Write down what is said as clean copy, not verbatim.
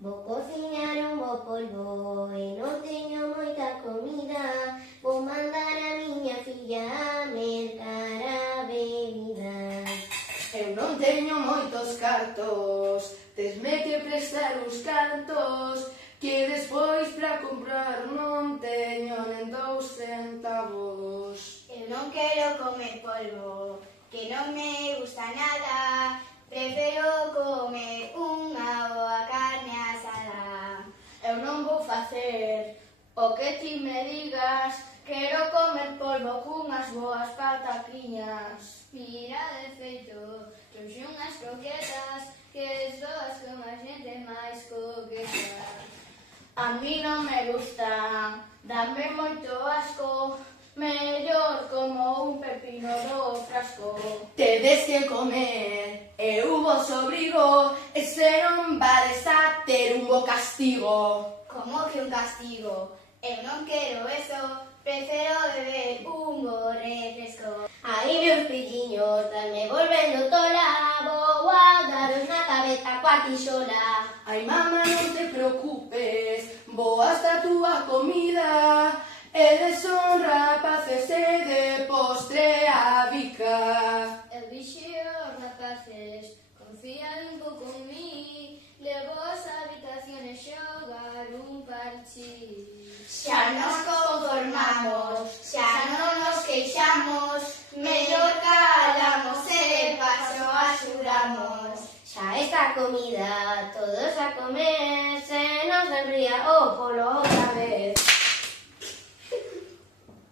Vou cociñar un bo polvo e non teño moita comida. Vou mandar a miña filla a mercar a bebida. Eu non teño moitos cartos, tesme que prestar uns cantos, que despois para comprar non teño nen 2 centavos. Eu non quero comer polvo, que non me gusta nada. Prefiro comer unha boa carne asada. Eu non vou facer o que ti me digas, quero comer polvo cunhas boas pataquiñas. Mira, de feito, trouxe unhas croquetas que soas como a xente máis coqueta. A mí non me gustan, dame moito asco, mellor como un pepino do frasco. Tedes que comer, eu vos obrigo, e se non vades a ter un bo castigo. Como que un castigo? Eu non quero eso, prefiro beber un bo refresco. Ai, meus pilliños, danme volvendo tola, vou a daros na cabeza coa tixola. Ai, mama, non te preocupes, vou hasta a túa comida, e de son rapaces e de postre a bica. Eu vixo os rapaces, confían un pouco en mí, levo as habitaciones xogar un parchís. Xa nos conformamos, xa non nos queixamos, mellor calamos e paso axudamos. Xa está comida, todos a comer, se nos enfría o polo outra vez.